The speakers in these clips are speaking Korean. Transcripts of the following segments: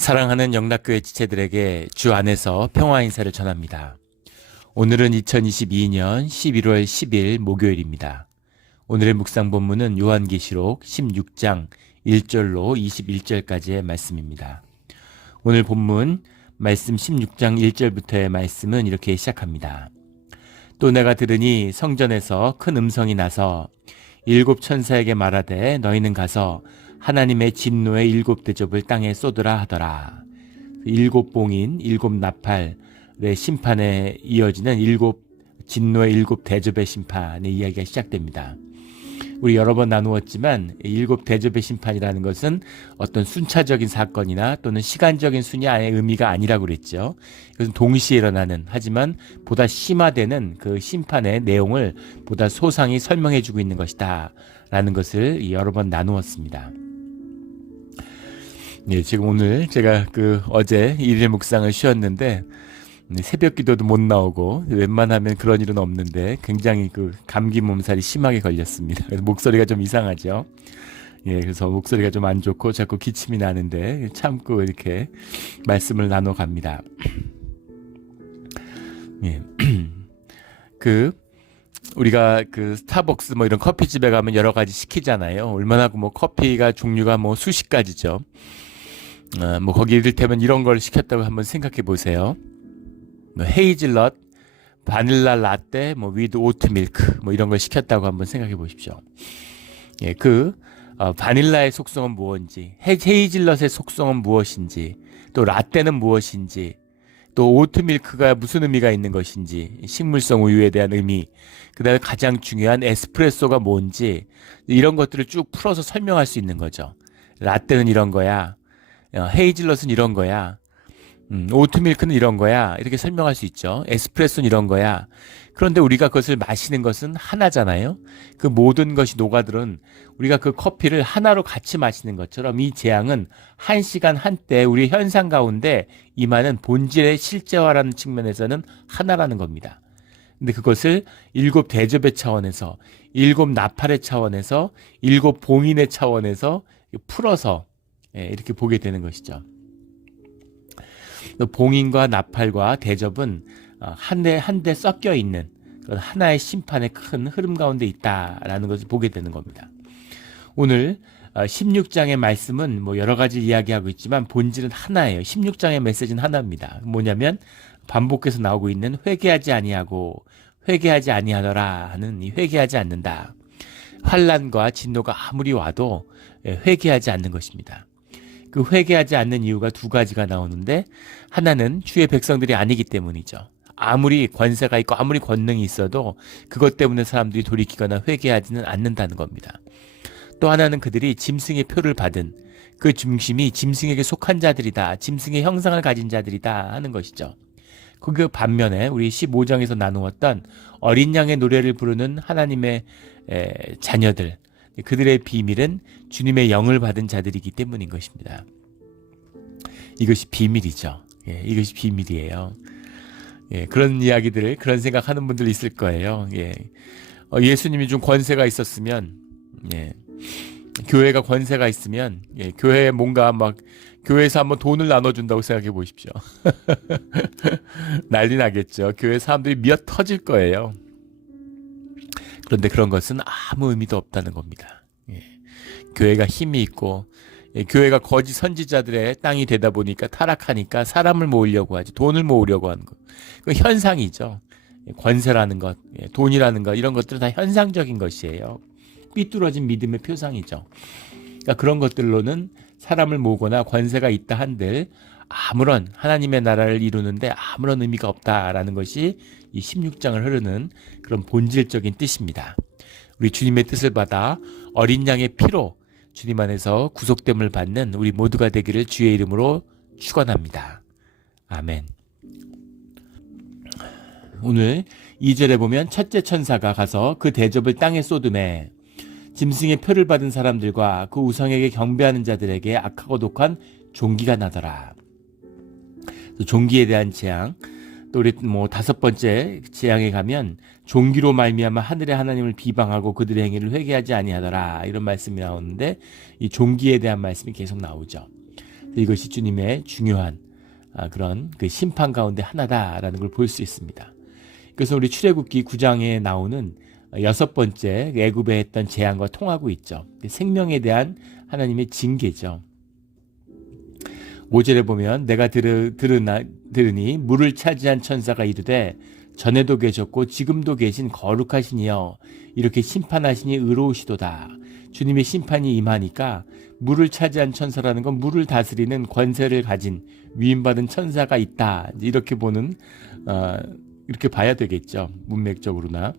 사랑하는 영락교회 지체들에게 주 안에서 평화 인사를 전합니다. 오늘은 2022년 11월 10일 목요일입니다. 오늘의 묵상 본문은 요한계시록 16장 1절로 21절까지의 말씀입니다. 오늘 본문 말씀 16장 1절부터의 말씀은 이렇게 시작합니다. 또 내가 들으니 성전에서 큰 음성이 나서 일곱 천사에게 말하되 너희는 가서 하나님의 진노의 일곱 대접을 땅에 쏟으라 하더라. 일곱 봉인, 일곱 나팔의 심판에 이어지는 일곱 진노의 일곱 대접의 심판의 이야기가 시작됩니다. 우리 여러 번 나누었지만 일곱 대접의 심판이라는 것은 어떤 순차적인 사건이나 또는 시간적인 순위의 의미가 아니라고 그랬죠. 이것은 동시에 일어나는, 하지만 보다 심화되는 그 심판의 내용을 보다 소상히 설명해 주고 있는 것이다 라는 것을 여러 번 나누었습니다. 네, 지금 오늘 제가 어제 일일 묵상을 쉬었는데 새벽 기도도 못 나오고 웬만하면 그런 일은 없는데 굉장히 감기 몸살이 심하게 걸렸습니다. 그래서 목소리가 좀 이상하죠. 예, 그래서 목소리가 좀 안 좋고 자꾸 기침이 나는데 참고 이렇게 말씀을 나눠 갑니다. 예. 우리가 스타벅스 이런 커피집에 가면 여러 가지 시키잖아요. 얼마나 커피가 종류가 수십 가지죠. 거기 이를테면 이런 걸 시켰다고 한번 생각해 보세요. 헤이즐넛, 바닐라 라떼, 위드 오트 밀크, 이런 걸 시켰다고 한번 생각해 보십시오. 예, 바닐라의 속성은 무엇인지, 헤이즐넛의 속성은 무엇인지, 또 라떼는 무엇인지, 또 오트 밀크가 무슨 의미가 있는 것인지, 식물성 우유에 대한 의미, 그 다음에 가장 중요한 에스프레소가 뭔지, 이런 것들을 쭉 풀어서 설명할 수 있는 거죠. 라떼는 이런 거야. 헤이즐넛은 이런 거야. 오트밀크는 이런 거야. 이렇게 설명할 수 있죠. 에스프레소는 이런 거야. 그런데 우리가 그것을 마시는 것은 하나잖아요. 그 모든 것이 녹아들은 우리가 그 커피를 하나로 같이 마시는 것처럼 이 재앙은 한 시간 한때 우리의 현상 가운데 임하는 본질의 실제화라는 측면에서는 하나라는 겁니다. 근데 그것을 일곱 대접의 차원에서, 일곱 나팔의 차원에서, 일곱 봉인의 차원에서 풀어서 이렇게 보게 되는 것이죠. 봉인과 나팔과 대접은 한 대 섞여 있는 그런 하나의 심판의 큰 흐름 가운데 있다라는 것을 보게 되는 겁니다. 오늘 16장의 말씀은 여러 가지 이야기하고 있지만 본질은 하나예요. 16장의 메시지는 하나입니다. 뭐냐면 반복해서 나오고 있는 회개하지 아니하고 회개하지 아니하더라 하는 이 회개하지 않는다. 환난과 진노가 아무리 와도 회개하지 않는 것입니다. 그 회개하지 않는 이유가 두 가지가 나오는데, 하나는 주의 백성들이 아니기 때문이죠. 아무리 권세가 있고 아무리 권능이 있어도 그것 때문에 사람들이 돌이키거나 회개하지는 않는다는 겁니다. 또 하나는 그들이 짐승의 표를 받은 그 중심이 짐승에게 속한 자들이다, 짐승의 형상을 가진 자들이다 하는 것이죠. 그 반면에 우리 15장에서 나누었던 어린 양의 노래를 부르는 하나님의 자녀들, 그들의 비밀은 주님의 영을 받은 자들이기 때문인 것입니다. 이것이 비밀이죠. 예, 이것이 비밀이에요. 예, 그런 이야기들을, 그런 생각하는 분들 있을 거예요. 예, 예수님이 좀 권세가 있었으면, 예, 교회가 권세가 있으면, 예, 교회에 뭔가 교회에서 한번 돈을 나눠준다고 생각해 보십시오. 난리 나겠죠. 교회 사람들이 미어 터질 거예요. 그런데 그런 것은 아무 의미도 없다는 겁니다. 예. 교회가 힘이 있고, 교회가 거짓 선지자들의 땅이 되다 보니까 타락하니까 사람을 모으려고 하지, 돈을 모으려고 하는 것. 그 현상이죠. 권세라는 것, 돈이라는 것, 이런 것들은 다 현상적인 것이에요. 삐뚤어진 믿음의 표상이죠. 그러니까 그런 것들로는 사람을 모으거나 권세가 있다 한들 아무런 하나님의 나라를 이루는데 아무런 의미가 없다라는 것이 이 16장을 흐르는 그런 본질적인 뜻입니다. 우리 주님의 뜻을 받아 어린 양의 피로 주님 안에서 구속됨을 받는 우리 모두가 되기를 주의 이름으로 축원합니다. 아멘. 오늘 2절에 보면 첫째 천사가 가서 그 대접을 땅에 쏟음에 짐승의 표를 받은 사람들과 그 우상에게 경배하는 자들에게 악하고 독한 종기가 나더라. 종기에 대한 재앙, 또 우리 다섯 번째 재앙에 가면 종기로 말미암아 하늘의 하나님을 비방하고 그들의 행위를 회개하지 아니하더라, 이런 말씀이 나오는데 이 종기에 대한 말씀이 계속 나오죠. 이것이 주님의 중요한 그런 그 심판 가운데 하나다라는 걸 볼 수 있습니다. 그래서 우리 출애굽기 9장에 나오는 6번째 애굽에 했던 재앙과 통하고 있죠. 생명에 대한 하나님의 징계죠. 5절에 보면 내가 들으니 물을 차지한 천사가 이르되 전에도 계셨고 지금도 계신 거룩하시니여 이렇게 심판하시니 의로우시도다. 주님의 심판이 임하니까 물을 차지한 천사라는 건 물을 다스리는 권세를 가진 위임받은 천사가 있다. 이렇게 보는 이렇게 봐야 되겠죠. 문맥적으로나.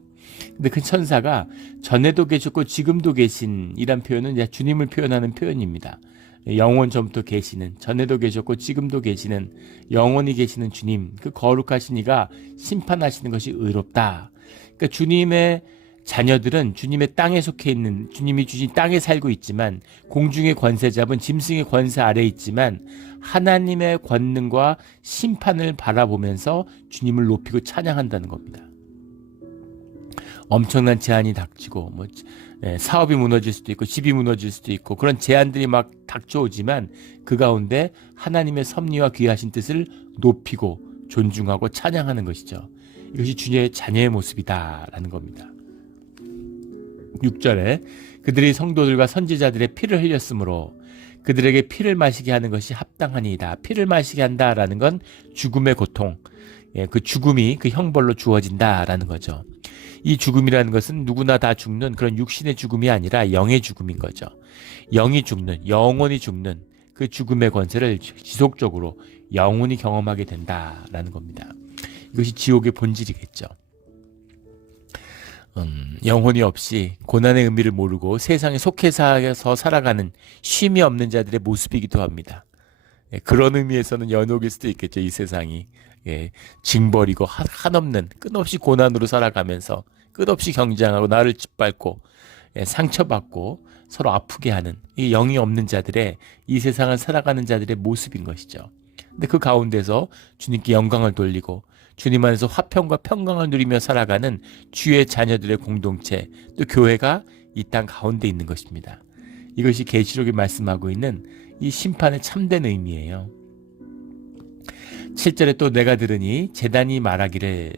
근데 그 천사가 전에도 계셨고 지금도 계신 이란 표현은 이제 주님을 표현하는 표현입니다. 영원 전부터 계시는, 전에도 계셨고 지금도 계시는, 영원히 계시는 주님, 그 거룩하신 이가 심판하시는 것이 의롭다. 그러니까 주님의 자녀들은 주님의 땅에 속해 있는, 주님이 주신 땅에 살고 있지만 공중의 권세 잡은 짐승의 권세 아래에 있지만 하나님의 권능과 심판을 바라보면서 주님을 높이고 찬양한다는 겁니다. 엄청난 제한이 닥치고 사업이 무너질 수도 있고 집이 무너질 수도 있고 그런 제한들이 막 닥쳐오지만 그 가운데 하나님의 섭리와 귀하신 뜻을 높이고 존중하고 찬양하는 것이죠. 이것이 주님의 자녀의 모습이다라는 겁니다. 6절에 그들이 성도들과 선지자들의 피를 흘렸으므로 그들에게 피를 마시게 하는 것이 합당하니이다. 피를 마시게 한다라는 건 죽음의 고통, 그 죽음이 그 형벌로 주어진다라는 거죠. 이 죽음이라는 것은 누구나 다 죽는 그런 육신의 죽음이 아니라 영의 죽음인 거죠. 영이 죽는, 영원히 죽는 그 죽음의 권세를 지속적으로 영원히 경험하게 된다라는 겁니다. 이것이 지옥의 본질이겠죠. 영혼이 없이 고난의 의미를 모르고 세상에 속해서 살아가는 쉼이 없는 자들의 모습이기도 합니다. 그런 의미에서는 연옥일 수도 있겠죠. 이 세상이 징벌이고 한없는 끝없이 고난으로 살아가면서 끝없이 경쟁하고 나를 짓밟고 상처받고 서로 아프게 하는 이 영이 없는 자들의, 이 세상을 살아가는 자들의 모습인 것이죠. 근데 그 가운데서 주님께 영광을 돌리고 주님 안에서 화평과 평강을 누리며 살아가는 주의 자녀들의 공동체, 또 교회가 이 땅 가운데 있는 것입니다. 이것이 계시록이 말씀하고 있는 이 심판의 참된 의미예요. 7절에 또 내가 들으니 제단이 말하기를,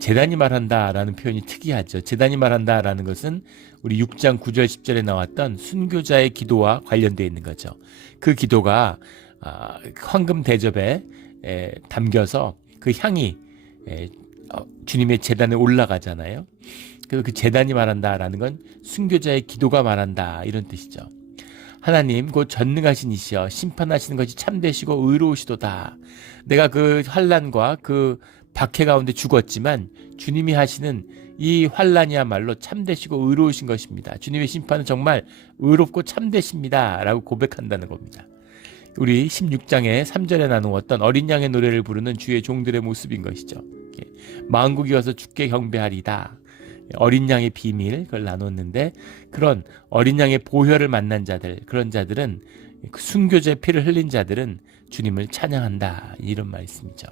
제단이 말한다라는 표현이 특이하죠. 제단이 말한다라는 것은 우리 6장 9절 10절에 나왔던 순교자의 기도와 관련되어 있는 거죠. 그 기도가 황금 대접에 담겨서 그 향이 주님의 제단에 올라가잖아요. 그래서 그 제단이 말한다라는 건 순교자의 기도가 말한다, 이런 뜻이죠. 하나님 곧 전능하신 이시여 심판하시는 것이 참되시고 의로우시도다. 내가 그 환난과 그 박해 가운데 죽었지만 주님이 하시는 이 환난이야말로 참되시고 의로우신 것입니다. 주님의 심판은 정말 의롭고 참되십니다 라고 고백한다는 겁니다. 우리 16장의 3절에 나누었던 어린 양의 노래를 부르는 주의 종들의 모습인 것이죠. 만국이 와서 주께 경배하리다. 어린 양의 비밀, 그걸 나눴는데, 그런 어린 양의 보혈을 만난 자들, 그런 자들은, 순교자의 피를 흘린 자들은 주님을 찬양한다, 이런 말씀이죠.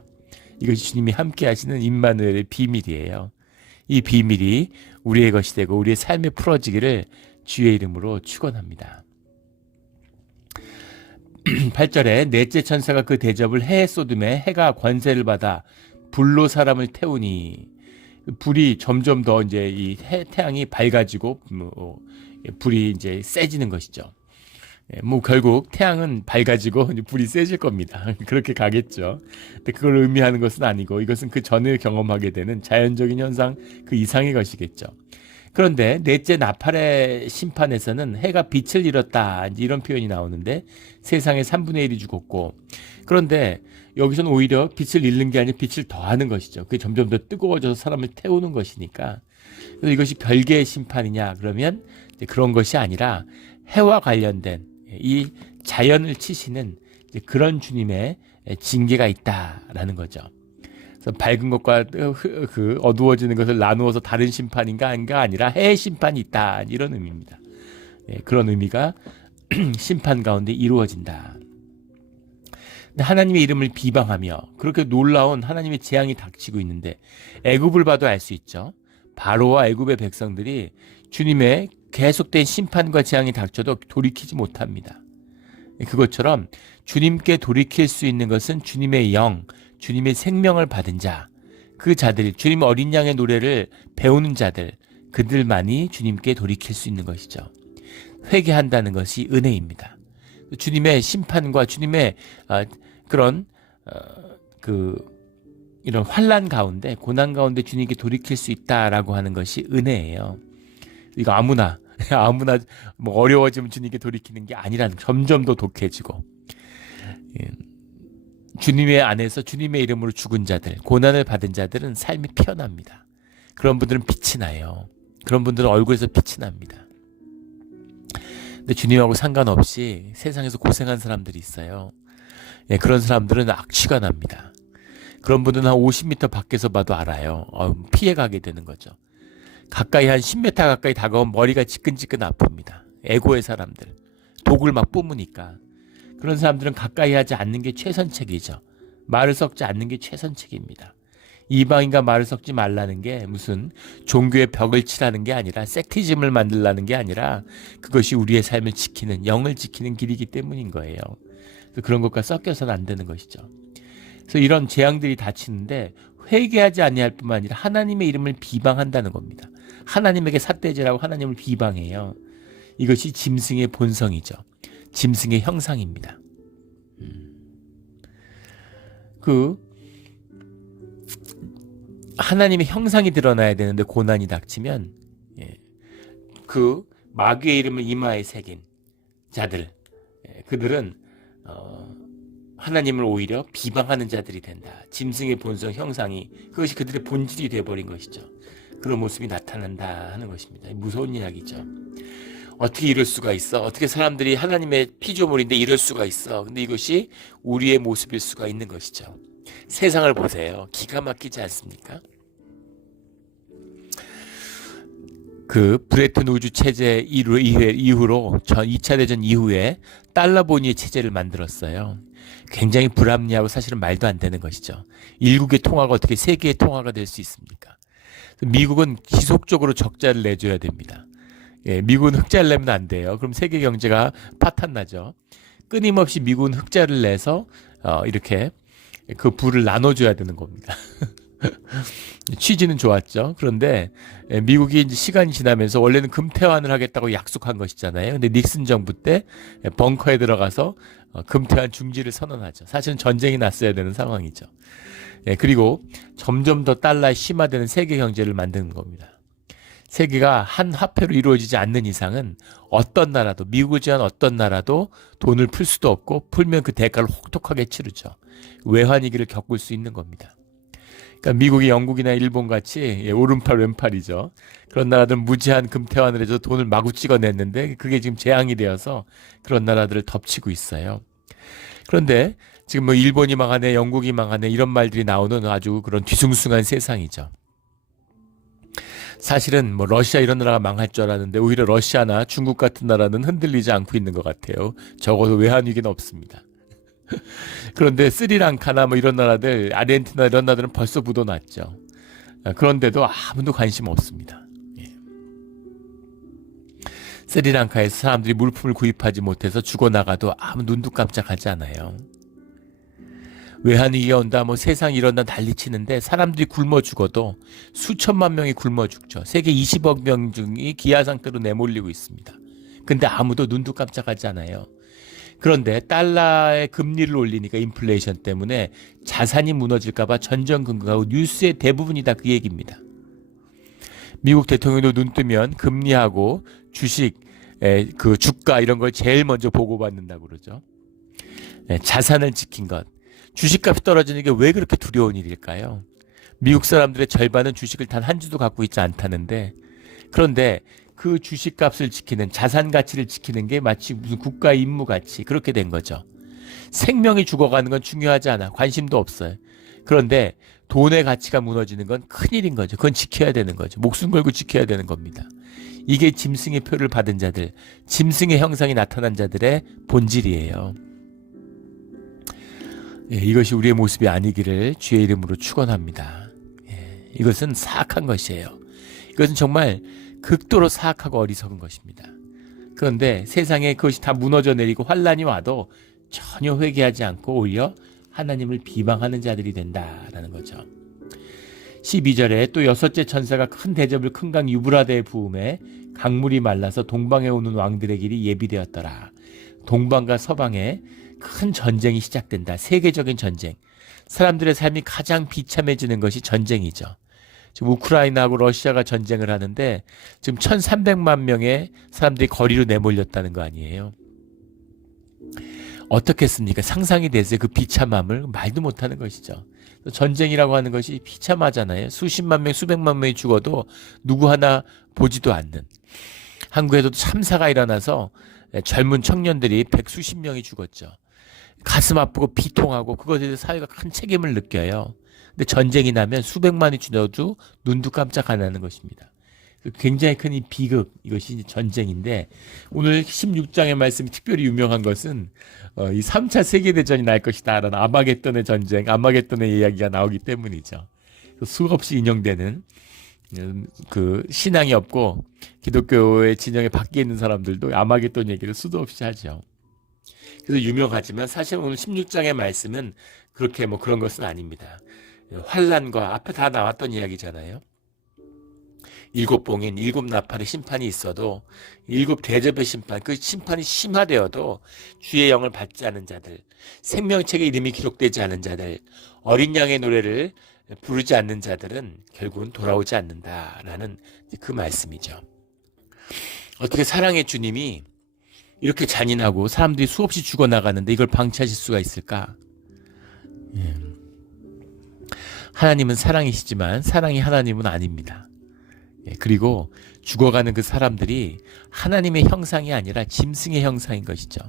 이것이 주님이 함께 하시는 임마누엘의 비밀이에요. 이 비밀이 우리의 것이 되고 우리의 삶에 풀어지기를 주의 이름으로 축원합니다. 8절에 넷째 천사가 그 대접을 해에 쏟음에 해가 권세를 받아 불로 사람을 태우니, 불이 점점 더 이제 이 태양이 밝아지고 불이 이제 세지는 것이죠. 결국 태양은 밝아지고 불이 세질 겁니다. 그렇게 가겠죠. 근데 그걸 의미하는 것은 아니고 이것은 그 전에 경험하게 되는 자연적인 현상 그 이상의 것이겠죠. 그런데 넷째 나팔의 심판에서는 해가 빛을 잃었다, 이런 표현이 나오는데 세상의 3분의 1이 죽었고, 그런데 여기서는 오히려 빛을 잃는 게 아니라 빛을 더하는 것이죠. 그게 점점 더 뜨거워져서 사람을 태우는 것이니까. 그래서 이것이 별개의 심판이냐 그러면 그런 것이 아니라 해와 관련된 이 자연을 치시는 그런 주님의 징계가 있다라는 거죠. 그래서 밝은 것과 그 어두워지는 것을 나누어서 다른 심판인가 아니라 해의 심판이 있다, 이런 의미입니다. 그런 의미가 심판 가운데 이루어진다. 하나님의 이름을 비방하며 그렇게 놀라운 하나님의 재앙이 닥치고 있는데, 애굽을 봐도 알 수 있죠. 바로와 애굽의 백성들이 주님의 계속된 심판과 재앙이 닥쳐도 돌이키지 못합니다. 그것처럼 주님께 돌이킬 수 있는 것은 주님의 영, 주님의 생명을 받은 자, 그 자들, 주님 어린 양의 노래를 배우는 자들, 그들만이 주님께 돌이킬 수 있는 것이죠. 회개한다는 것이 은혜입니다. 주님의 심판과 주님의 그런 이런 환난 가운데, 고난 가운데 주님께 돌이킬 수 있다라고 하는 것이 은혜예요. 이거 아무나 뭐 어려워지면 주님께 돌이키는 게 아니라는, 점점 더 독해지고, 주님의 안에서 주님의 이름으로 죽은 자들, 고난을 받은 자들은 삶이 피어납니다. 그런 분들은 빛이 나요. 그런 분들은 얼굴에서 빛이 납니다. 근데 주님하고 상관없이 세상에서 고생한 사람들이 있어요. 그런 사람들은 악취가 납니다. 그런 분들은 한 50m 밖에서 봐도 알아요. 피해가게 되는 거죠. 가까이 한 10m 가까이 다가오면 머리가 지끈지끈 아픕니다. 에고의 사람들, 독을 막 뿜으니까. 그런 사람들은 가까이 하지 않는 게 최선책이죠. 말을 섞지 않는 게 최선책입니다. 이방인과 말을 섞지 말라는 게 무슨 종교의 벽을 치라는 게 아니라, 섹티즘을 만들라는 게 아니라, 그것이 우리의 삶을 지키는, 영을 지키는 길이기 때문인 거예요. 그런 것과 섞여서는 안 되는 것이죠. 그래서 이런 재앙들이 닥치는데 회개하지 아니할 뿐만 아니라 하나님의 이름을 비방한다는 겁니다. 하나님에게 삿대질하고 하나님을 비방해요. 이것이 짐승의 본성이죠. 짐승의 형상입니다. 하나님의 형상이 드러나야 되는데 고난이 닥치면, 그 마귀의 이름을 이마에 새긴 자들, 그들은 하나님을 오히려 비방하는 자들이 된다. 짐승의 본성 형상이, 그것이 그들의 본질이 되어버린 것이죠. 그런 모습이 나타난다 하는 것입니다. 무서운 이야기죠. 어떻게 이럴 수가 있어? 어떻게 사람들이 하나님의 피조물인데 이럴 수가 있어? 근데 이것이 우리의 모습일 수가 있는 것이죠. 세상을 보세요. 기가 막히지 않습니까? 그 브레튼 우주 체제 이후로 2차 대전 이후에 달러본위의 체제를 만들었어요. 굉장히 불합리하고 사실은 말도 안 되는 것이죠. 일국의 통화가 어떻게 세계의 통화가 될 수 있습니까? 미국은 지속적으로 적자를 내줘야 됩니다. 미국은 흑자를 내면 안 돼요. 그럼 세계 경제가 파탄나죠. 끊임없이 미국은 흑자를 내서 이렇게 그 부를 나눠줘야 되는 겁니다. 취지는 좋았죠. 그런데 미국이 이제 시간이 지나면서 원래는 금태환을 하겠다고 약속한 것이잖아요. 근데 닉슨 정부 때 벙커에 들어가서 금태환 중지를 선언하죠. 사실은 전쟁이 났어야 되는 상황이죠. 그리고 점점 더 달러에 심화되는 세계 경제를 만드는 겁니다. 세계가 한 화폐로 이루어지지 않는 이상은 어떤 나라도, 미국을 제한 어떤 나라도 돈을 풀 수도 없고, 풀면 그 대가를 혹독하게 치르죠. 외환위기를 겪을 수 있는 겁니다. 그러니까 미국이 영국이나 일본 같이 오른팔 왼팔이죠. 그런 나라들은 무제한 금태환을 해서 돈을 마구 찍어냈는데 그게 지금 재앙이 되어서 그런 나라들을 덮치고 있어요. 그런데 지금 뭐 일본이 망하네, 영국이 망하네 이런 말들이 나오는 아주 그런 뒤숭숭한 세상이죠. 사실은 뭐 러시아 이런 나라가 망할 줄 알았는데 오히려 러시아나 중국 같은 나라는 흔들리지 않고 있는 것 같아요. 적어도 외환위기는 없습니다. 그런데 스리랑카나 뭐 이런 나라들, 아르헨티나 이런 나라들은 벌써 묻어났죠. 그런데도 아무도 관심 없습니다. 스리랑카에서 사람들이 물품을 구입하지 못해서 죽어나가도 아무 눈도 깜짝하지 않아요. 외환위기가 온다, 뭐 세상이 이런다 난리치는데 사람들이 굶어 죽어도 수천만 명이 굶어 죽죠. 세계 20억 명 중이 기아 상태로 내몰리고 있습니다. 근데 아무도 눈도 깜짝하지 않아요. 그런데 달러의 금리를 올리니까 인플레이션 때문에 자산이 무너질까봐 전전긍긍하고 뉴스의 대부분이 다 그 얘기입니다. 미국 대통령도 눈 뜨면 금리하고 주식, 그 주가 이런 걸 제일 먼저 보고받는다고 그러죠. 자산을 지킨 것. 주식값이 떨어지는 게 왜 그렇게 두려운 일일까요? 미국 사람들의 절반은 주식을 단 한 주도 갖고 있지 않다는데, 그런데 그 주식값을 지키는, 자산 가치를 지키는 게 마치 무슨 국가의 임무 같이 그렇게 된 거죠. 생명이 죽어가는 건 중요하지 않아. 관심도 없어요. 그런데 돈의 가치가 무너지는 건 큰일인 거죠. 그건 지켜야 되는 거죠. 목숨 걸고 지켜야 되는 겁니다. 이게 짐승의 표를 받은 자들, 짐승의 형상이 나타난 자들의 본질이에요. 이것이 우리의 모습이 아니기를 주의 이름으로 축원합니다. 이것은 사악한 것이에요. 이것은 정말 극도로 사악하고 어리석은 것입니다. 그런데 세상에 그것이 다 무너져 내리고 환란이 와도 전혀 회개하지 않고 오히려 하나님을 비방하는 자들이 된다라는 거죠. 12절에 또 여섯째 천사가 큰 대접을 큰 강 유브라데에 부음해 강물이 말라서 동방에 오는 왕들의 길이 예비되었더라. 동방과 서방에 큰 전쟁이 시작된다. 세계적인 전쟁. 사람들의 삶이 가장 비참해지는 것이 전쟁이죠. 지금 우크라이나하고 러시아가 전쟁을 하는데 지금 1,300만 명의 사람들이 거리로 내몰렸다는 거 아니에요. 어떻겠습니까? 상상이 되세요. 그 비참함을 말도 못하는 것이죠. 전쟁이라고 하는 것이 비참하잖아요. 수십만 명, 수백만 명이 죽어도 누구 하나 보지도 않는. 한국에도 참사가 일어나서 젊은 청년들이 백수십 명이 죽었죠. 가슴 아프고 비통하고 그것에 대해서 사회가 큰 책임을 느껴요. 근데 전쟁이 나면 수백만이 죽어도 눈도 깜짝 안 하는 것입니다. 굉장히 큰 이 비극, 이것이 전쟁인데 오늘 16장의 말씀이 특별히 유명한 것은 이 3차 세계대전이 날 것이다 라는 아마겟돈의 전쟁, 아마겟돈의 이야기가 나오기 때문이죠. 수없이 인용되는 그 신앙이 없고 기독교의 진영에 밖에 있는 사람들도 아마겟돈 얘기를 수도 없이 하죠. 그래서 유명하지만 사실 오늘 16장의 말씀은 그렇게 뭐 그런 것은 아닙니다. 환란과 앞에 다 나왔던 이야기잖아요. 7봉인 7나팔의 심판이 있어도 7대접의 심판, 그 심판이 심화되어도 주의 영을 받지 않은 자들, 생명책에 이름이 기록되지 않은 자들, 어린 양의 노래를 부르지 않는 자들은 결국은 돌아오지 않는다라는 그 말씀이죠. 어떻게 사랑의 주님이 이렇게 잔인하고 사람들이 수없이 죽어나가는데 이걸 방치하실 수가 있을까? 하나님은 사랑이시지만 사랑이 하나님은 아닙니다. 그리고 죽어가는 그 사람들이 하나님의 형상이 아니라 짐승의 형상인 것이죠.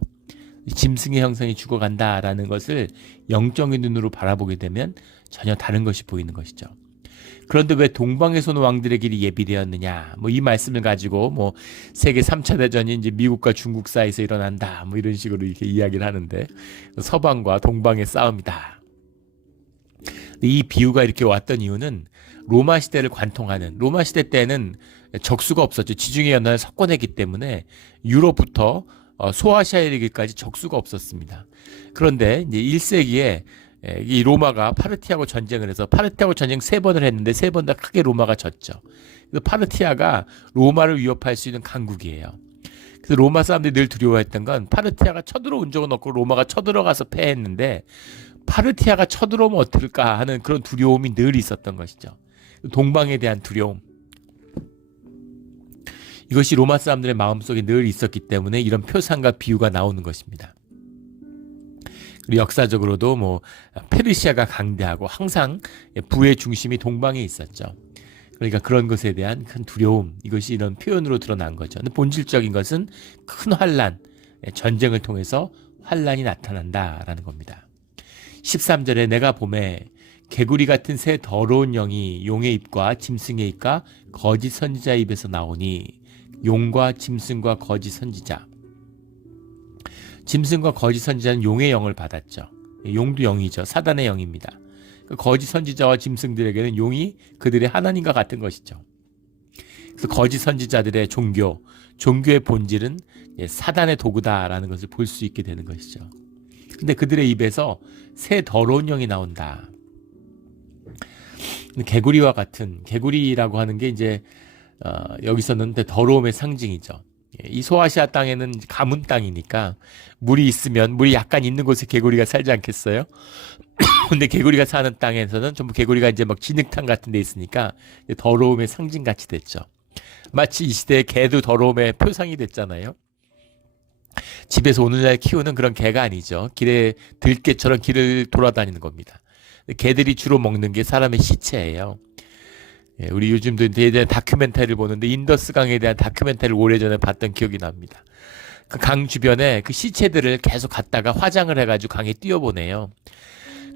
짐승의 형상이 죽어간다라는 것을 영적인 눈으로 바라보게 되면 전혀 다른 것이 보이는 것이죠. 그런데 왜 동방에서는 왕들의 길이 예비되었느냐? 뭐 이 말씀을 가지고 뭐 세계 3차 대전이 이제 미국과 중국 사이에서 일어난다. 뭐 이런 식으로 이렇게 이야기를 하는데 서방과 동방의 싸움이다. 이 비유가 이렇게 왔던 이유는 로마 시대를 관통하는, 로마 시대 때는 적수가 없었죠. 지중해 연안을 석권했기 때문에 유럽부터 소아시아에 이르기까지 적수가 없었습니다. 그런데 이제 1세기에 이 로마가 파르티아하고 전쟁을 해서 파르티아하고 전쟁 3번을 했는데 3번 다 크게 로마가 졌죠. 그래서 파르티아가 로마를 위협할 수 있는 강국이에요. 그래서 로마 사람들이 늘 두려워했던 건 파르티아가 쳐들어온 적은 없고 로마가 쳐들어가서 패했는데 파르티아가 쳐들어오면 어떨까 하는 그런 두려움이 늘 있었던 것이죠. 동방에 대한 두려움. 이것이 로마 사람들의 마음속에 늘 있었기 때문에 이런 표상과 비유가 나오는 것입니다. 그리고 역사적으로도 뭐 페르시아가 강대하고 항상 부의 중심이 동방에 있었죠. 그러니까 그런 것에 대한 큰 두려움, 이것이 이런 표현으로 드러난 거죠. 근데 본질적인 것은 큰 환란, 전쟁을 통해서 환란이 나타난다라는 겁니다. 13절에 내가 보매 개구리 같은 새 더러운 영이 용의 입과 짐승의 입과 거짓 선지자의 입에서 나오니, 용과 짐승과 거짓 선지자. 짐승과 거짓 선지자는 용의 영을 받았죠. 용도 영이죠. 사단의 영입니다. 거짓 선지자와 짐승들에게는 용이 그들의 하나님과 같은 것이죠. 그래서 거짓 선지자들의 종교의 본질은 사단의 도구다라는 것을 볼 수 있게 되는 것이죠. 근데 그들의 입에서 새 더러운 영이 나온다. 개구리와 같은, 개구리라고 하는 게 이제 여기서는 더러움의 상징이죠. 이 소아시아 땅에는 가문 땅이니까 물이 있으면, 물이 약간 있는 곳에 개구리가 살지 않겠어요? 근데 개구리가 사는 땅에서는 전부 개구리가 이제 막 진흙탕 같은 데 있으니까 더러움의 상징 같이 됐죠. 마치 이 시대에 개도 더러움의 표상이 됐잖아요. 집에서 오늘날 키우는 그런 개가 아니죠. 길에 들개처럼 길을 돌아다니는 겁니다. 개들이 주로 먹는 게 사람의 시체예요. 우리 요즘도 대한 다큐멘터리를 보는데 인더스강에 대한 다큐멘터리를 오래전에 봤던 기억이 납니다. 그 강 주변에 그 시체들을 계속 갖다가 화장을 해가지고 강에 띄워보내요.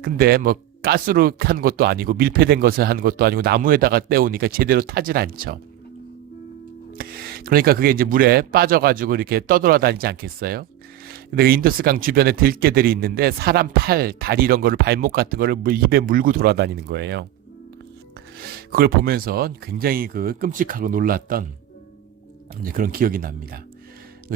근데 뭐 가스로 한 것도 아니고 밀폐된 것을 하는 것도 아니고 나무에다가 떼우니까 제대로 타질 않죠. 그러니까 그게 이제 물에 빠져가지고 이렇게 떠돌아다니지 않겠어요? 근데 그 인더스강 주변에 들개들이 있는데 사람 팔, 다리 이런 거를, 발목 같은 거를 입에 물고 돌아다니는 거예요. 그걸 보면서 굉장히 끔찍하고 놀랐던 이제 그런 기억이 납니다.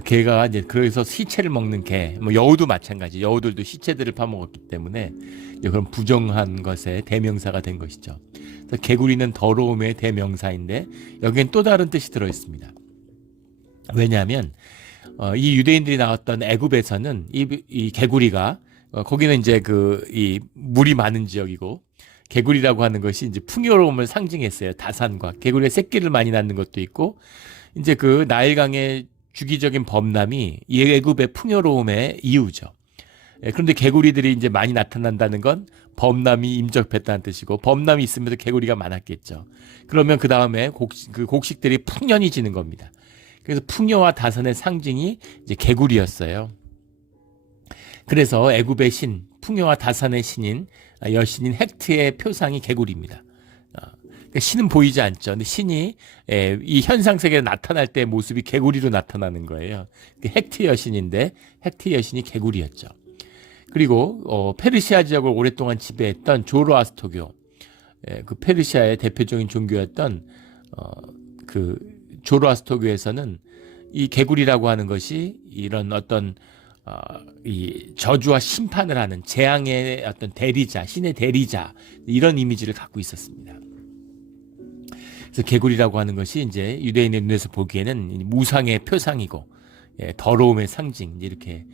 개가 이제 그래서 시체를 먹는 개, 뭐 여우도 마찬가지. 여우들도 시체들을 파먹었기 때문에 이제 그런 부정한 것의 대명사가 된 것이죠. 그래서 개구리는 더러움의 대명사인데 여기엔 또 다른 뜻이 들어 있습니다. 왜냐하면 이 유대인들이 나왔던 애굽에서는 이 개구리가 거기는 이제 이 물이 많은 지역이고 개구리라고 하는 것이 이제 풍요로움을 상징했어요. 다산과 개구리의 새끼를 많이 낳는 것도 있고 이제 그 나일강의 주기적인 범람이 이 애굽의 풍요로움의 이유죠. 그런데 개구리들이 이제 많이 나타난다는 건 범람이 임접했다는 뜻이고 범람이 있으면서 개구리가 많았겠죠. 그러면 그 다음에 곡식들이 풍년이 지는 겁니다. 그래서 풍요와 다산의 상징이 이제 개구리였어요. 그래서 애굽의 신, 풍요와 다산의 신인 여신인 헥트의 표상이 개구리입니다. 그러니까 신은 보이지 않죠. 근데 신이 이 현상 세계에 나타날 때 모습이 개구리로 나타나는 거예요. 헥트 여신인데 헥트 여신이 개구리였죠. 그리고 페르시아 지역을 오랫동안 지배했던 조로아스토교, 그 페르시아의 대표적인 종교였던 그 조로아스토교에서는 이 개구리라고 하는 것이 이런 어떤 이 저주와 심판을 하는 재앙의 어떤 대리자, 신의 대리자 이런 이미지를 갖고 있었습니다. 그래서 개구리라고 하는 것이 이제 유대인의 눈에서 보기에는 무상의 표상이고 더러움의 상징 이렇게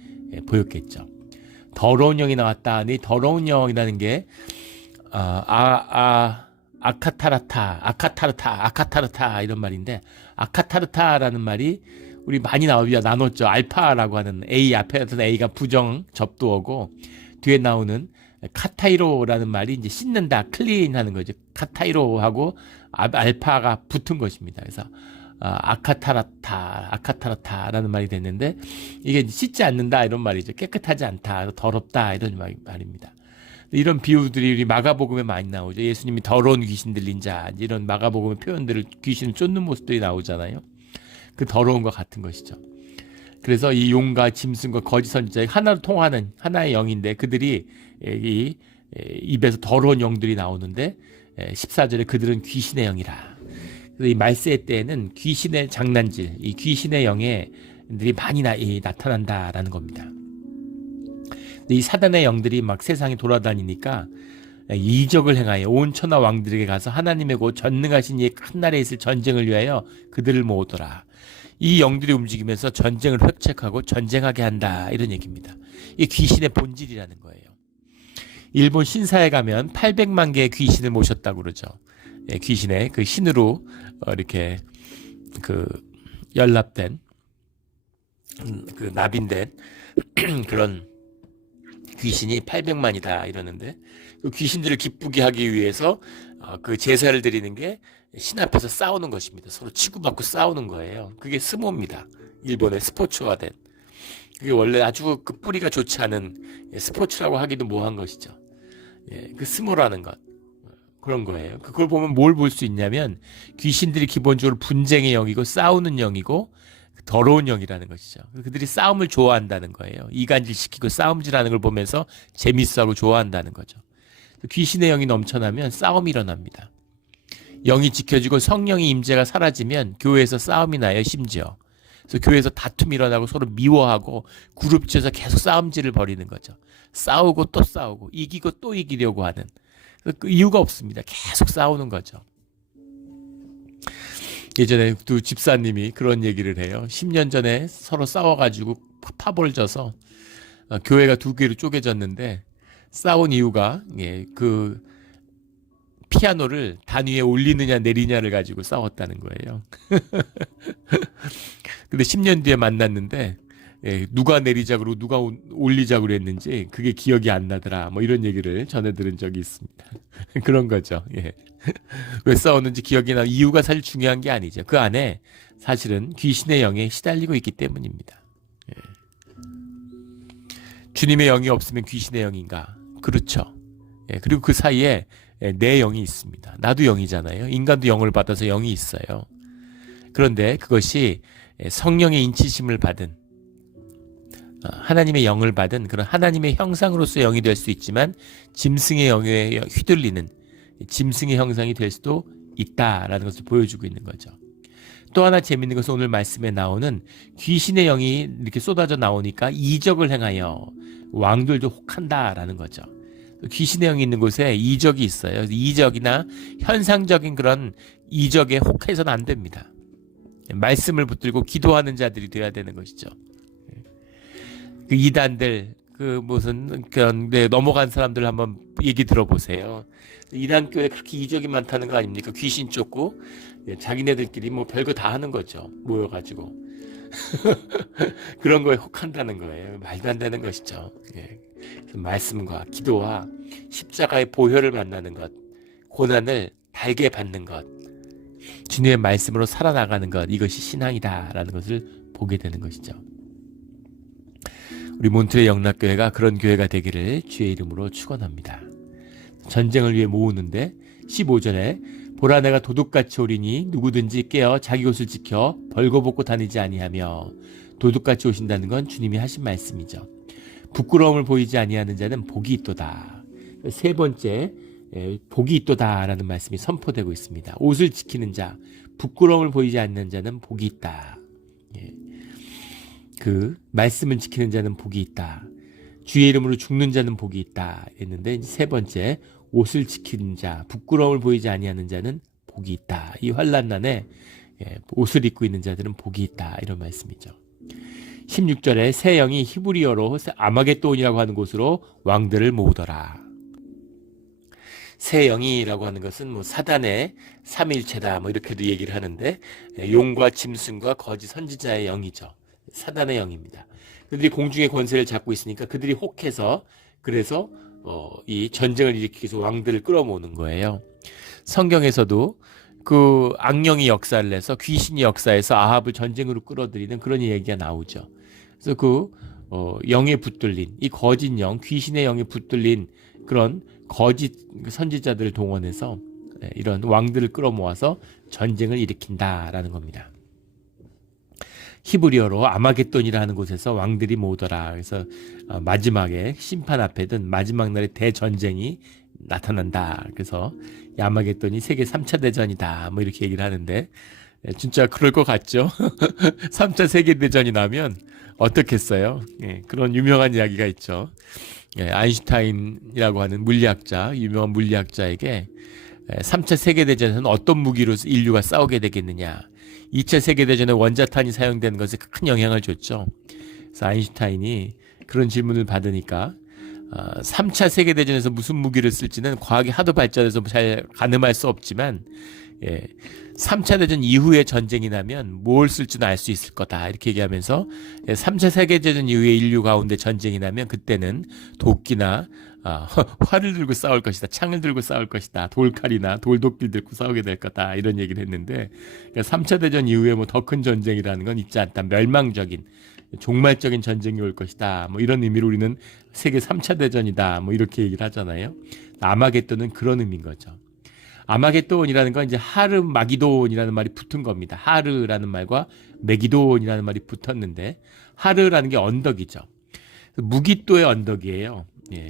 보였겠죠. 더러운 영이 나왔다. 이 더러운 영이라는 게 아카타르타 이런 말인데 아카타르타라는 말이 우리 많이 나눴죠. 알파라고 하는 A 앞에 어떤 A가 부정 접두어고 뒤에 나오는 카타이로라는 말이 이제 씻는다, 클린하는 거죠. 카타이로하고 알파가 붙은 것입니다. 그래서 아카타르타라는 말이 됐는데 이게 씻지 않는다 이런 말이죠. 깨끗하지 않다, 더럽다 이런 말입니다. 이런 비유들이 우리 마가복음에 많이 나오죠. 예수님이 더러운 귀신 들린 자 이런 마가복음의 표현들을 귀신을 쫓는 모습들이 나오잖아요. 그 더러운 것 같은 것이죠. 그래서 이 용과 짐승과 거짓 선지자 하나로 통하는 하나의 영인데 그들이 이 입에서 더러운 영들이 나오는데 14절에 그들은 귀신의 영이라. 그래서 이 말세 때에는 귀신의 장난질, 이 귀신의 영들이 많이 나타난다라는 겁니다. 이 사단의 영들이 막 세상에 돌아다니니까 이적을 행하여 온 천하 왕들에게 가서 하나님의 곧 전능하신 이의 큰 날에 있을 전쟁을 위하여 그들을 모으더라. 이 영들이 움직이면서 전쟁을 획책하고 전쟁하게 한다 이런 얘기입니다. 이게 귀신의 본질이라는 거예요. 일본 신사에 가면 800만 개의 귀신을 모셨다고 그러죠. 귀신의 그 신으로 이렇게 그 연합된 그 납인된 그런 귀신이 800만이다 이러는데 그 귀신들을 기쁘게 하기 위해서 그 제사를 드리는 게 신 앞에서 싸우는 것입니다. 서로 치고받고 싸우는 거예요. 그게 스모입니다. 일본의 스포츠화된. 그게 원래 아주 그 뿌리가 좋지 않은 스포츠라고 하기도 뭐한 것이죠. 그 스모라는 것. 그런 거예요. 그걸 보면 뭘 볼 수 있냐면 귀신들이 기본적으로 분쟁의 영이고 싸우는 영이고 더러운 영이라는 것이죠. 그들이 싸움을 좋아한다는 거예요. 이간질시키고 싸움질하는 걸 보면서 재밌어하고 좋아한다는 거죠. 귀신의 영이 넘쳐나면 싸움이 일어납니다. 영이 지켜지고 성령의 임재가 사라지면 교회에서 싸움이 나요. 심지어. 그래서 교회에서 다툼이 일어나고 서로 미워하고 그룹 지어서 계속 싸움질을 벌이는 거죠. 싸우고 또 싸우고 이기고 또 이기려고 하는 그 이유가 없습니다. 계속 싸우는 거죠. 예전에 두 집사님이 그런 얘기를 해요. 10년 전에 서로 싸워가지고 파벌져서 교회가 두 개로 쪼개졌는데 싸운 이유가 그 피아노를 단위에 올리느냐 내리냐를 가지고 싸웠다는 거예요. 근데 10년 뒤에 만났는데 누가 내리자고 누가 올리자고 했는지 그게 기억이 안 나더라. 뭐 이런 얘기를 전해 들은 적이 있습니다. 그런 거죠. 왜 싸웠는지 기억이 나 이유가 사실 중요한 게 아니죠. 그 안에 사실은 귀신의 영에 시달리고 있기 때문입니다. 주님의 영이 없으면 귀신의 영인가? 그렇죠. 그리고 그 사이에 내 영이 있습니다. 나도 영이잖아요. 인간도 영을 받아서 영이 있어요. 그런데 그것이 성령의 인치심을 받은 하나님의 영을 받은 그런 하나님의 형상으로서 영이 될 수 있지만 짐승의 영에 휘둘리는 짐승의 형상이 될 수도 있다라는 것을 보여주고 있는 거죠. 또 하나 재밌는 것은 오늘 말씀에 나오는 귀신의 영이 이렇게 쏟아져 나오니까 이적을 행하여 왕들도 혹한다라는 거죠. 귀신의 영이 있는 곳에 이적이 있어요. 이적이나 현상적인 그런 이적에 혹해서는 안 됩니다. 말씀을 붙들고 기도하는 자들이 되어야 되는 것이죠. 그 이단들, 그 무슨 그런 넘어간 사람들 한번 얘기 들어보세요. 이단 교회 그렇게 이적이 많다는 거 아닙니까? 귀신 쫓고 자기네들끼리 뭐 별거 다 하는 거죠. 모여가지고 그런 거에 혹한다는 거예요. 말도 안 되는 것이죠. 말씀과 기도와 십자가의 보혈을 만나는 것, 고난을 달게 받는 것, 주님의 말씀으로 살아나가는 것, 이것이 신앙이다라는 것을 보게 되는 것이죠. 우리 몬트레 영락교회가 그런 교회가 되기를 주의 이름으로 축원합니다. 전쟁을 위해 모으는데 15절에 보라 내가 도둑같이 오리니 누구든지 깨어 자기 옷을 지켜 벌거벗고 다니지 아니하며, 도둑같이 오신다는 건 주님이 하신 말씀이죠. 부끄러움을 보이지 아니하는 자는 복이 있도다. 세 번째, 복이 있도다라는 말씀이 선포되고 있습니다. 옷을 지키는 자, 부끄러움을 보이지 않는 자는 복이 있다. 그 말씀을 지키는 자는 복이 있다. 주의 이름으로 죽는 자는 복이 있다 했는데, 세 번째, 옷을 지키는 자, 부끄러움을 보이지 아니하는 자는 복이 있다. 이 환난난에 옷을 입고 있는 자들은 복이 있다, 이런 말씀이죠. 16절에 새 영이 히브리어로 아마겟돈이라고 하는 곳으로 왕들을 모으더라. 새 영이라고 하는 것은 뭐 사단의 삼일체다 뭐 이렇게도 얘기를 하는데, 용과 짐승과 거짓 선지자의 영이죠. 사단의 영입니다. 그들이 공중의 권세를 잡고 있으니까 그들이 혹해서, 그래서 이 전쟁을 일으키기 위해서 왕들을 끌어모으는 거예요. 성경에서도 그 악령이 역사를 해서, 귀신이 역사해서 아합을 전쟁으로 끌어들이는 그런 얘기가 나오죠. 그래서 그 영에 붙들린, 이 거짓 영, 귀신의 영에 붙들린 그런 거짓 선지자들을 동원해서 이런 왕들을 끌어모아서 전쟁을 일으킨다라는 겁니다. 히브리어로 아마겟돈이라는 곳에서 왕들이 모으더라. 그래서 마지막에 심판 앞에든 마지막 날에 대전쟁이 나타난다. 그래서 아마겟돈이 세계 3차 대전이다. 뭐 이렇게 얘기를 하는데, 진짜 그럴 것 같죠? 3차 세계대전이 나면 어떻겠어요? 그런 유명한 이야기가 있죠. 아인슈타인이라고 하는 물리학자, 유명한 물리학자에게 3차 세계대전에서는 어떤 무기로 인류가 싸우게 되겠느냐. 2차 세계대전에 원자탄이 사용되는 것에 큰 영향을 줬죠. 그래서 아인슈타인이 그런 질문을 받으니까 3차 세계대전에서 무슨 무기를 쓸지는 과학이 하도 발전해서 잘 가늠할 수 없지만, 3차 대전 이후에 전쟁이 나면 뭘 쓸지는 알 수 있을 거다, 이렇게 얘기하면서 3차 세계대전 이후에 인류 가운데 전쟁이 나면 그때는 도끼나 활을 들고 싸울 것이다, 창을 들고 싸울 것이다, 돌칼이나 돌도끼를 들고 싸우게 될 거다, 이런 얘기를 했는데, 3차 대전 이후에 뭐 더 큰 전쟁이라는 건 있지 않다, 멸망적인 종말적인 전쟁이 올 것이다, 뭐 이런 의미로 우리는 세계 3차 대전이다, 뭐 이렇게 얘기를 하잖아요. 아마겟돈은 그런 의미인 거죠. 아마겟돈이라는 건 이제 하르 마기돈이라는 말이 붙은 겁니다. 하르라는 말과 메기돈이라는 말이 붙었는데, 하르라는 게 언덕이죠. 무기또의 언덕이에요.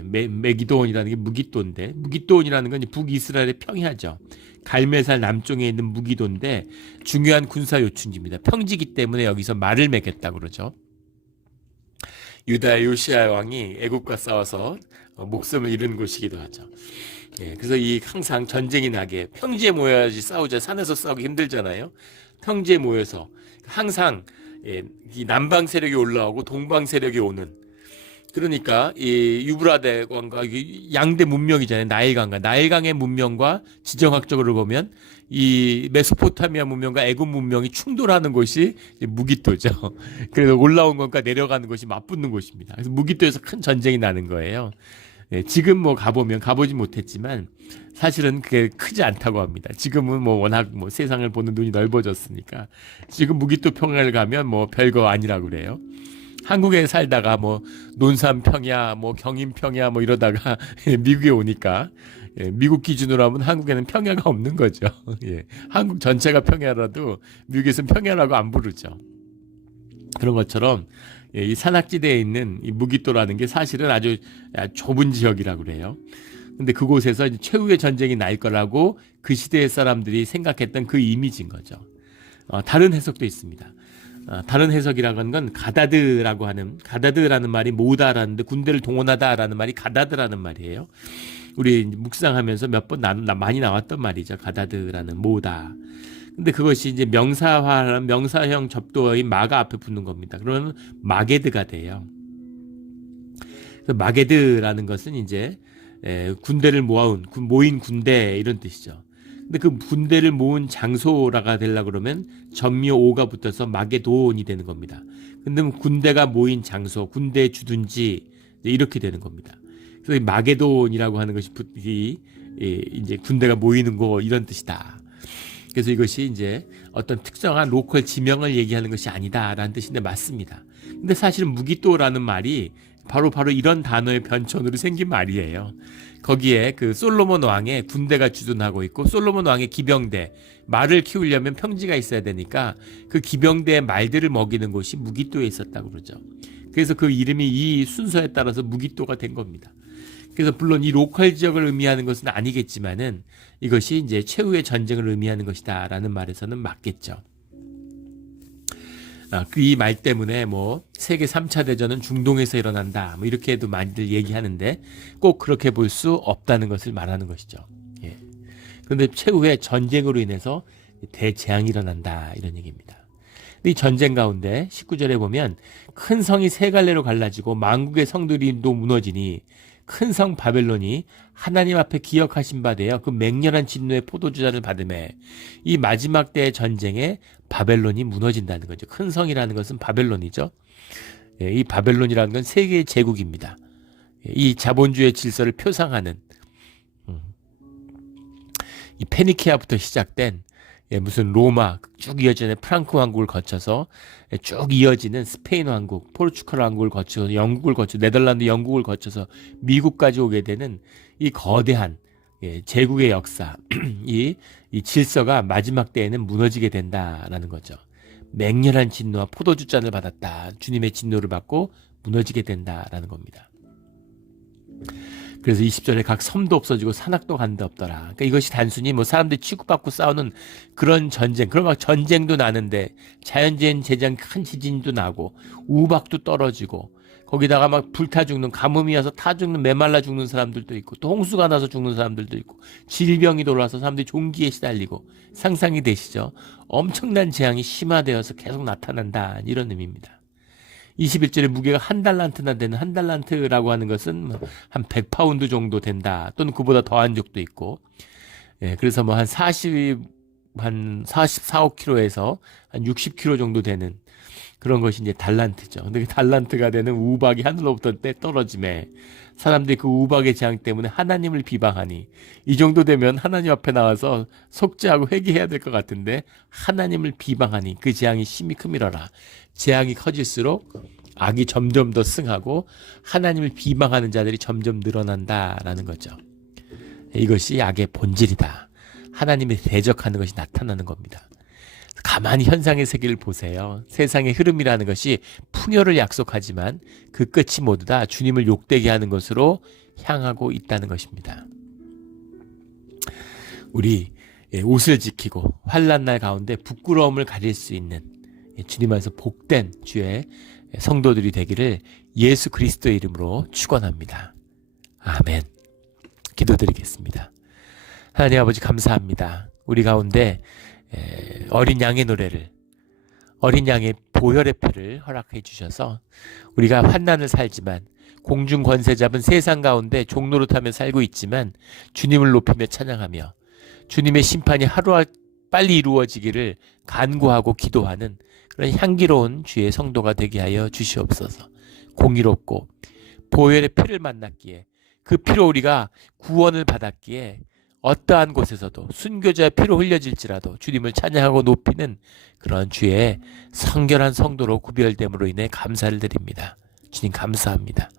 메기돈이라는 게 무기또인데, 무기돈이라는 건 북이스라엘의 평야죠. 갈멜살 남쪽에 있는 무기도인데 중요한 군사 요충지입니다. 평지기 때문에 여기서 말을 맺겠다고 그러죠. 유다의 요시야 왕이 애국과 싸워서 목숨을 잃은 곳이기도 하죠. 그래서 이 항상 전쟁이 나게 평지에 모여야지 싸우자. 산에서 싸우기 힘들잖아요. 평지에 모여서 항상 이 남방 세력이 올라오고 동방 세력이 오는, 그러니까 이 유브라데 강과 양대 문명이잖아요. 나일강의 문명과 지정학적으로 보면 이 메소포타미아 문명과 애굽 문명이 충돌하는 곳이 무기토죠. 그래서 올라온 것과 내려가는 곳이 맞붙는 곳입니다. 그래서 무기토에서 큰 전쟁이 나는 거예요. 지금 뭐 가보지 못했지만 사실은 그게 크지 않다고 합니다. 지금은 뭐 워낙 뭐 세상을 보는 눈이 넓어졌으니까 지금 무기토 평야를 가면 뭐 별거 아니라고 그래요. 한국에 살다가 뭐 논산 평야, 뭐 경인 평야 뭐 이러다가 미국에 오니까 미국 기준으로 하면 한국에는 평야가 없는 거죠. 한국 전체가 평야라도 미국에서는 평야라고 안 부르죠. 그런 것처럼 이 산악지대에 있는 이 무기토라는 게 사실은 아주 좁은 지역이라고 그래요. 근데 그곳에서 이제 최후의 전쟁이 날 거라고 그 시대의 사람들이 생각했던 그 이미지인 거죠. 다른 해석도 있습니다. 다른 해석이라고 하는 건 가다드라는 말이 모으다라는데 군대를 동원하다라는 말이 가다드라는 말이에요. 우리 묵상하면서 몇 번 많이 나왔던 말이죠. 가다드라는 모으다. 근데 그것이 이제 명사형 접두어인 마가 앞에 붙는 겁니다. 그러면 마게드가 돼요. 마게드라는 것은 이제 군대를 모인 군대 이런 뜻이죠. 근데 그 군대를 모은 장소라가 되려고 그러면 전미호 오가 붙어서 마게돈이 되는 겁니다. 근데 군대가 모인 장소, 군대의 주둔지 이렇게 되는 겁니다. 그래서 이 마게돈이라고 하는 것이 이제 군대가 모이는 곳 이런 뜻이다. 그래서 이것이 이제 어떤 특정한 로컬 지명을 얘기하는 것이 아니다라는 뜻인데 맞습니다. 근데 사실은 무기또라는 말이 바로 이런 단어의 변천으로 생긴 말이에요. 거기에 그 솔로몬 왕의 군대가 주둔하고 있고 솔로몬 왕의 기병대, 말을 키우려면 평지가 있어야 되니까 그 기병대의 말들을 먹이는 곳이 무기또에 있었다고 그러죠. 그래서 그 이름이 이 순서에 따라서 무기또가 된 겁니다. 그래서 물론 이 로컬 지역을 의미하는 것은 아니겠지만은 이것이 이제 최후의 전쟁을 의미하는 것이다라는 말에서는 맞겠죠. 이 말 때문에 뭐 세계 3차 대전은 중동에서 일어난다 뭐 이렇게도 많이들 얘기하는데 꼭 그렇게 볼 수 없다는 것을 말하는 것이죠. 예. 그런데 최후의 전쟁으로 인해서 대재앙이 일어난다 이런 얘기입니다. 이 전쟁 가운데 19절에 보면 큰 성이 세 갈래로 갈라지고 만국의 성들이 또 무너지니 큰 성 바벨론이 하나님 앞에 기억하신 바 되어 그 맹렬한 진노의 포도주자를 받음에 이 마지막 때의 전쟁에 바벨론이 무너진다는 거죠. 큰 성이라는 것은 바벨론이죠. 이 바벨론이라는 건 세계의 제국입니다. 이 자본주의 질서를 표상하는 이 페니키아부터 시작된 무슨 로마 쭉 이어지는 프랑크 왕국을 거쳐서 쭉 이어지는 스페인 왕국, 포르투갈 왕국을 거쳐서 영국을 거쳐 네덜란드 영국을 거쳐서 미국까지 오게 되는 이 거대한 제국의 역사, 이 질서가 마지막 때에는 무너지게 된다라는 거죠. 맹렬한 진노와 포도주 잔을 받았다. 주님의 진노를 받고 무너지게 된다라는 겁니다. 그래서 20절에 각 섬도 없어지고 산악도 간데 없더라. 그러니까 이것이 단순히 뭐 사람들이 치고받고 싸우는 그런 전쟁, 그런 막 전쟁도 나는데 자연재해 재장 큰 지진도 나고 우박도 떨어지고 거기다가 막 불타 죽는 가뭄이 와서 타 죽는 메말라 죽는 사람들도 있고 또 홍수가 나서 죽는 사람들도 있고 질병이 돌아와서 사람들이 종기에 시달리고 상상이 되시죠? 엄청난 재앙이 심화되어서 계속 나타난다 이런 의미입니다. 21절에 무게가 한 달란트나 되는 한 달란트라고 하는 것은 한 100파운드 정도 된다. 또는 그보다 더한 적도 있고. 그래서 뭐 한 44~5kg에서 한 60kg 정도 되는 그런 것이 이제 달란트죠. 근데 그 달란트가 되는 우박이 하늘로부터 떨어짐에 사람들이 그 우박의 재앙 때문에 하나님을 비방하니 이 정도 되면 하나님 앞에 나와서 속죄하고 회개해야 될 것 같은데 하나님을 비방하니 그 재앙이 심히 크밀어라. 재앙이 커질수록 악이 점점 더 승하고 하나님을 비방하는 자들이 점점 늘어난다라는 거죠. 이것이 악의 본질이다. 하나님을 대적하는 것이 나타나는 겁니다. 가만히 현상의 세계를 보세요. 세상의 흐름이라는 것이 풍요를 약속하지만 그 끝이 모두 다 주님을 욕되게 하는 것으로 향하고 있다는 것입니다. 우리 옷을 지키고 환난날 가운데 부끄러움을 가릴 수 있는 주님 안에서 복된 주의 성도들이 되기를 예수 그리스도의 이름으로 축원합니다. 아멘. 기도드리겠습니다. 하나님 아버지 감사합니다. 우리 가운데 어린 양의 노래를 어린 양의 보혈의 피를 허락해 주셔서 우리가 환난을 살지만 공중 권세 잡은 세상 가운데 종노릇하며 살고 있지만 주님을 높이며 찬양하며 주님의 심판이 하루아 빨리 이루어지기를 간구하고 기도하는 그런 향기로운 주의 성도가 되게 하여 주시옵소서. 공의롭고 보혈의 피를 만났기에 그 피로 우리가 구원을 받았기에 어떠한 곳에서도 순교자의 피로 흘려질지라도 주님을 찬양하고 높이는 그런 주의 성결한 성도로 구별됨으로 인해 감사를 드립니다. 주님 감사합니다.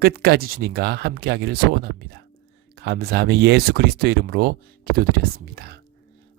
끝까지 주님과 함께하기를 소원합니다. 감사하며 예수 그리스도 이름으로 기도드렸습니다.